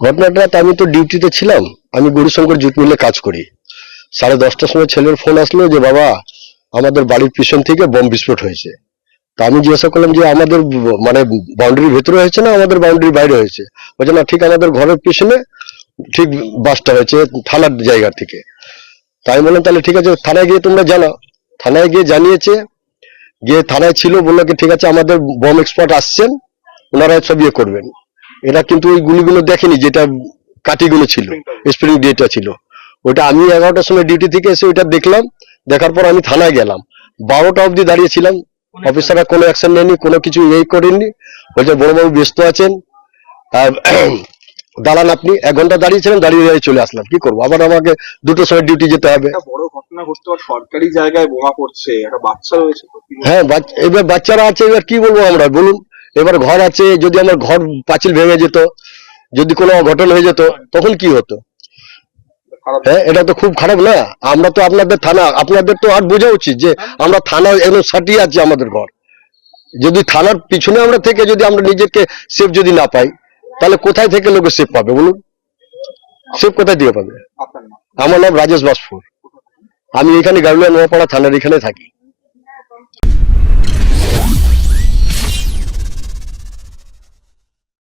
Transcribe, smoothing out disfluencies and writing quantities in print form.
ঘটনাটা তো আমি তো ডিউটিতে ছিলাম, আমি গৌরীশঙ্কর জুট মিলে কাজ করি। 10:30টার সময় ছেলের ফোন আসলো যে বাবা আমাদের বাড়ির পিছন থেকে বোম বিস্ফোট হয়েছে। তা আমি জিজ্ঞাসা করলাম যে আমাদের মানে বাউন্ডারির ভেতরে হয়েছে না আমাদের বাউন্ডারির বাইরে হয়েছে? বলছে না, ঠিক আমাদের ঘরের পিছনে ঠিক বাসটা হয়েছে থানার জায়গা থেকে। তাই আমি বললাম তাহলে ঠিক আছে থানায় গিয়ে তোমরা জানাও। থানায় গিয়ে জানিয়েছে, গিয়ে থানায় ছিল, বললো কি ঠিক আছে আমাদের বম এক্সপার্ট আসছেন, ওনারা সব ইয়ে করবেন। এরা কিন্তু ওই গুলিগুলো দেখেনি, যেটা কাঠিগুলো ছিল, স্প্রিং ডেটা ছিল ওইটা। আমি 11টার সময় ডিউটি থেকে এসে ওইটা দেখলাম, দেখার পর আমি থানায় গেলাম। 12টা অবধি দাঁড়িয়েছিলাম, অফিসাররা কোনো অ্যাকশন নেয়নি, কোনো কিছু এই করেননি। বলছে বড়বাবু ব্যস্ত আছেন, আর দাঁড়ান আপনি। 1 ঘন্টা দাঁড়িয়েছিলাম, দাঁড়িয়ে দাঁড়িয়ে চলে আসলাম। কি করবো, আবার আমাকে 2টোর সময় ডিউটি যেতে হবে। একটা বড় ঘটনা ঘটতে পারে, সরকারি জায়গায় বোমা পড়ছে, একটা বাচ্চা রয়েছে তো কি বলবো? হ্যাঁ, এবার বাচ্চারা আছে, এবার কি বলবো আমরা বলুন। এবার ঘর আছে, যদি আমার ঘর পাঁচিল ভেঙে যেত, যদি কোনো অঘটন হয়ে যেত তখন কি হতো? খারাপ। হ্যাঁ, এটা তো খুব খারাপ না? আমরা তো আপনাদের থানা, আপনাদের তো আর বোঝা উচিত যে আমরা থানা একদম সাটিয়ে আছে আমাদের ঘর। যদি থানার পিছনে আমরা থেকে যদি আমরা নিজেকে সেফ যদি না পাই, তাহলে কোথায় থেকে লোকে সেফ পাবে বলুন? সেফ কোথায় দিয়ে পাবে? আপনার নাম? আমার নাম রাজেশ বাসপুর। আমি এখানে গারুলিয়া নোয়াপাড়া থানার এখানে থাকি।